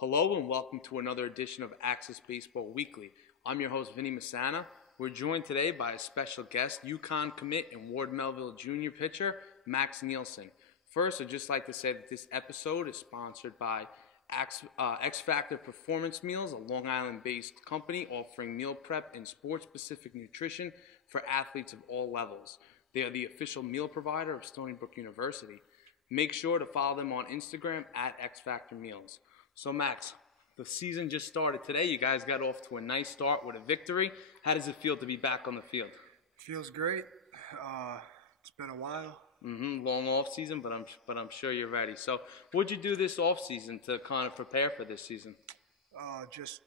Hello and welcome to another edition of Axcess Baseball Weekly. I'm your host, Vinny Masana. We're joined today by a special guest, UCONN-commit and Ward Melville Jr. pitcher, Max Nielsen. First, I'd just like to say that this episode is sponsored by X Factor Performance Meals, a Long Island-based company offering meal prep and sports-specific nutrition for athletes of all levels. They are the official meal provider of Stony Brook University. Make sure to follow them on Instagram at X Factor Meals. So Max, the season just started today. You guys got off to a nice start with a victory. How does it feel to be back on the field? Feels great. It's been a while. Long off season, but I'm sure you're ready. So what'd you do this off season to kind of prepare for this season? Just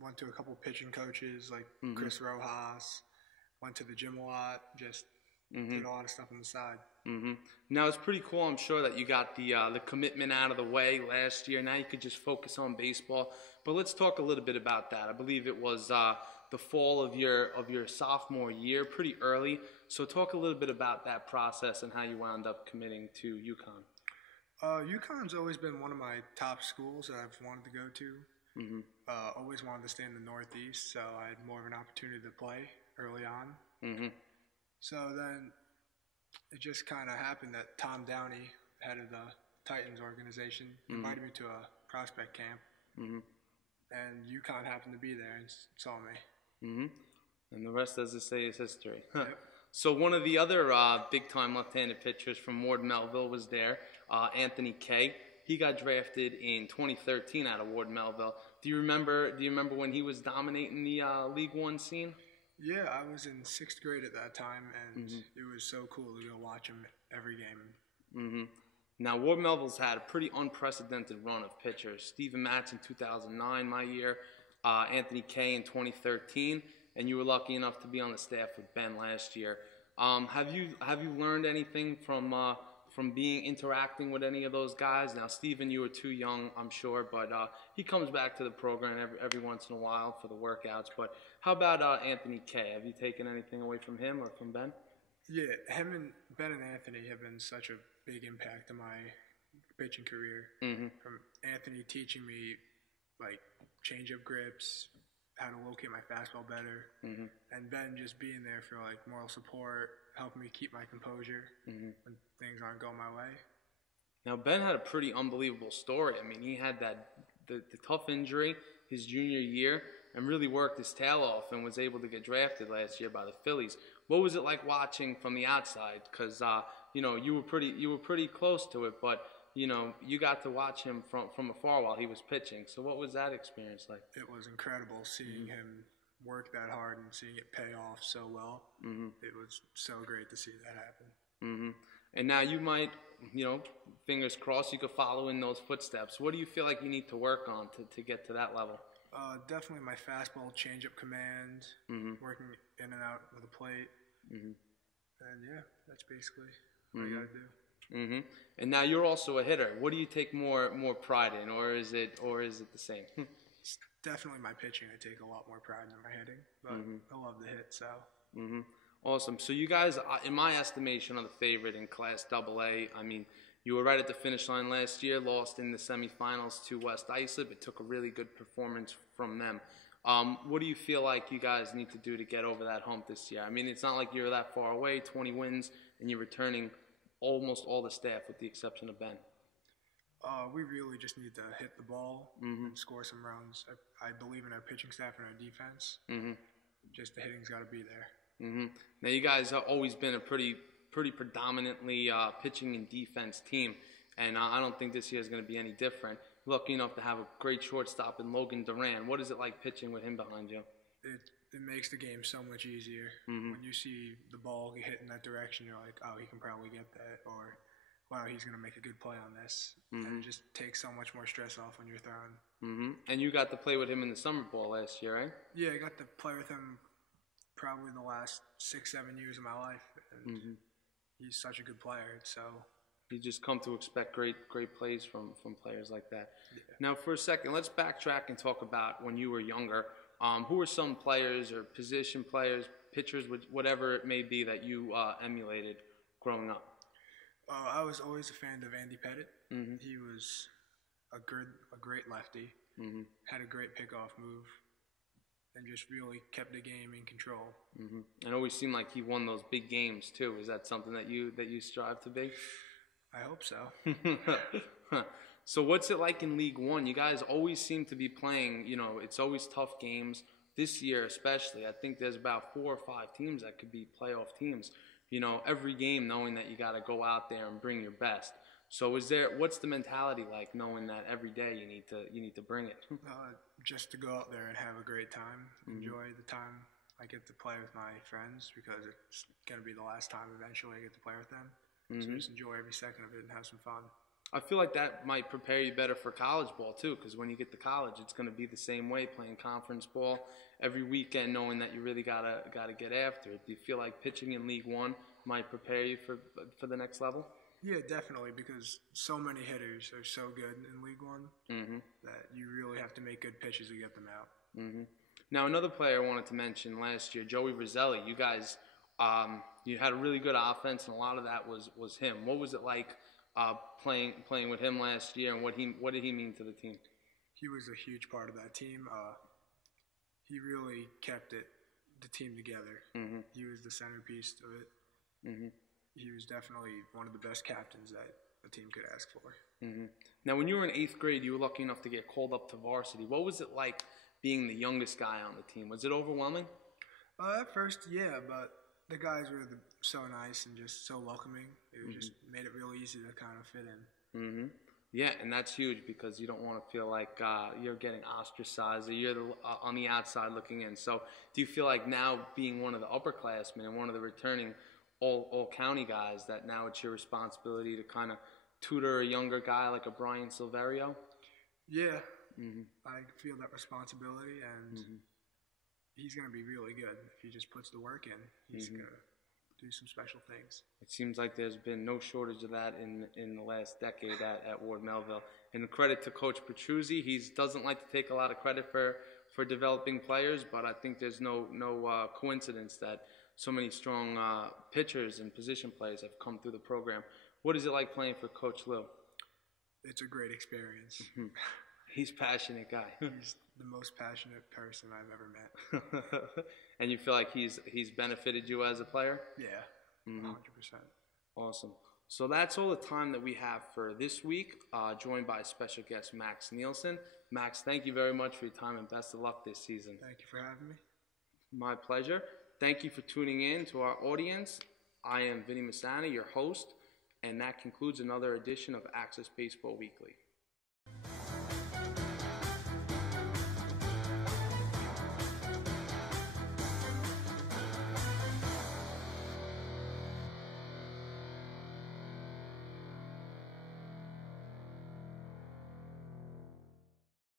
went to a couple pitching coaches like Chris Rojas. Went to the gym a lot. Just did a lot of stuff on the side. Now it's pretty cool. I'm sure that you got the commitment out of the way last year. Now you could just focus on baseball. But let's talk a little bit about that. I believe it was the fall of your sophomore year, pretty early. So talk a little bit about that process and how you wound up committing to UConn. UConn's always been one of my top schools that I've wanted to go to. Always wanted to stay in the Northeast, so I had more of an opportunity to play early on. So then it just kind of happened that Tom Downey, head of the Titans organization, invited me to a prospect camp. And UConn happened to be there and saw me. And the rest, as they say, is history. Yep. So one of the other big-time left-handed pitchers from Ward Melville was there, Anthony Kay. He got drafted in 2013 out of Ward Melville. Do you remember when he was dominating the League One scene? Yeah, I was in 6th grade at that time, and it was so cool to go watch him every game. Now, Ward Melville's had a pretty unprecedented run of pitchers. Steven Matz in 2009, my year, Anthony Kay in 2013, and you were lucky enough to be on the staff with Ben last year. Have you learned anything from interacting with any of those guys? Now, Steven, you were too young, I'm sure, but he comes back to the program every once in a while for the workouts. But how about Anthony Kay? Have you taken anything away from him or from Ben? Yeah, him and Ben and Anthony have been such a big impact on my pitching career. From Anthony teaching me like change-up grips, how to locate my fastball better, and Ben just being there for like moral support, helping me keep my composure when things aren't going my way. Now Ben had a pretty unbelievable story. I mean, he had the tough injury his junior year and really worked his tail off and was able to get drafted last year by the Phillies. What was it like watching from the outside? Because you were pretty close to it, but you got to watch him from afar while he was pitching. So what was that experience like? It was incredible seeing him work that hard and seeing it pay off so well. It was so great to see that happen. And now you might, fingers crossed, you could follow in those footsteps. What do you feel like you need to work on to get to that level? Definitely my fastball change-up command, working in and out of the plate. And yeah, that's basically what I got to do. And now you're also a hitter. What do you take more pride in, or is it the same? It's definitely my pitching. I take a lot more pride in my hitting, but I love to hit. So. Awesome. So you guys, in my estimation, are the favorite in Class AA. I mean, you were right at the finish line last year, lost in the semifinals to West Islip. It took a really good performance from them. What do you feel like you guys need to do to get over that hump this year? I mean, it's not like you're that far away, 20 wins, and you're returning almost all the staff with the exception of Ben. We really just need to hit the ball and score some runs. I believe in our pitching staff and our defense. Just the hitting's got to be there. Now, you guys have always been a pretty predominantly pitching and defense team, and I don't think this year is going to be any different. Lucky enough to have a great shortstop in Logan Duran. What is it like pitching with him behind you? It makes the game so much easier. When you see the ball hit in that direction, you're like, oh, he can probably get that, or wow, he's going to make a good play on this. And it just takes so much more stress off when you're throwing. And you got to play with him in the summer ball last year, right? Yeah, I got to play with him probably the last 6-7 years of my life, and he's such a good player. So you just come to expect great plays from players like that. Yeah. Now, for a second, let's backtrack and talk about when you were younger. Who were some players or position players, pitchers, whatever it may be, that you emulated growing up? I was always a fan of Andy Pettit. He was a great lefty, had a great pickoff move, and just really kept the game in control. It always seemed like he won those big games too. Is that something that you strive to be? I hope so. So what's it like in League One? You guys always seem to be playing, it's always tough games. This year especially, I think there's about 4 or 5 teams that could be playoff teams. Every game knowing that you got to go out there and bring your best. So what's the mentality like knowing that every day you need to bring it? Just to go out there and have a great time, enjoy the time I get to play with my friends, because it's going to be the last time eventually I get to play with them. So just enjoy every second of it and have some fun. I feel like that might prepare you better for college ball too, because when you get to college, it's going to be the same way, playing conference ball every weekend, knowing that you really gotta get after it. Do you feel like pitching in League One might prepare you for the next level? Yeah, definitely, because so many hitters are so good in League One that you really have to make good pitches to get them out. Now, another player I wanted to mention last year, Joey Roselli. You guys, you had a really good offense, and a lot of that was him. What was it like playing with him last year, and what did he mean to the team? He was a huge part of that team. He really kept the team together. He was the centerpiece of it. He was definitely one of the best captains that a team could ask for. Now, when you were in 8th grade, you were lucky enough to get called up to varsity. What was it like being the youngest guy on the team? Was it overwhelming? At first, yeah, but the guys were so nice and just so welcoming. It just made it real easy to kind of fit in. Yeah, and that's huge, because you don't want to feel like you're getting ostracized, or you're on the outside looking in. So do you feel like now, being one of the upperclassmen and one of the returning all-county guys, that now it's your responsibility to kind of tutor a younger guy like a Brian Silverio? Yeah, I feel that responsibility, and he's going to be really good. If he just puts the work in, he's going to do some special things. It seems like there's been no shortage of that in the last decade at Ward Melville. And credit to Coach Petruzzi. He doesn't like to take a lot of credit for developing players, but I think there's no coincidence that so many strong pitchers and position players have come through the program. What is it like playing for Coach Lou? It's a great experience. He's a passionate guy. He's the most passionate person I've ever met. And you feel like he's benefited you as a player? Yeah, 100%. Awesome. So that's all the time that we have for this week, joined by special guest Max Nielsen. Max, thank you very much for your time, and best of luck this season. Thank you for having me. My pleasure. Thank you for tuning in to our audience. I am Vinny Masana, your host, and that concludes another edition of Axcess Baseball Weekly.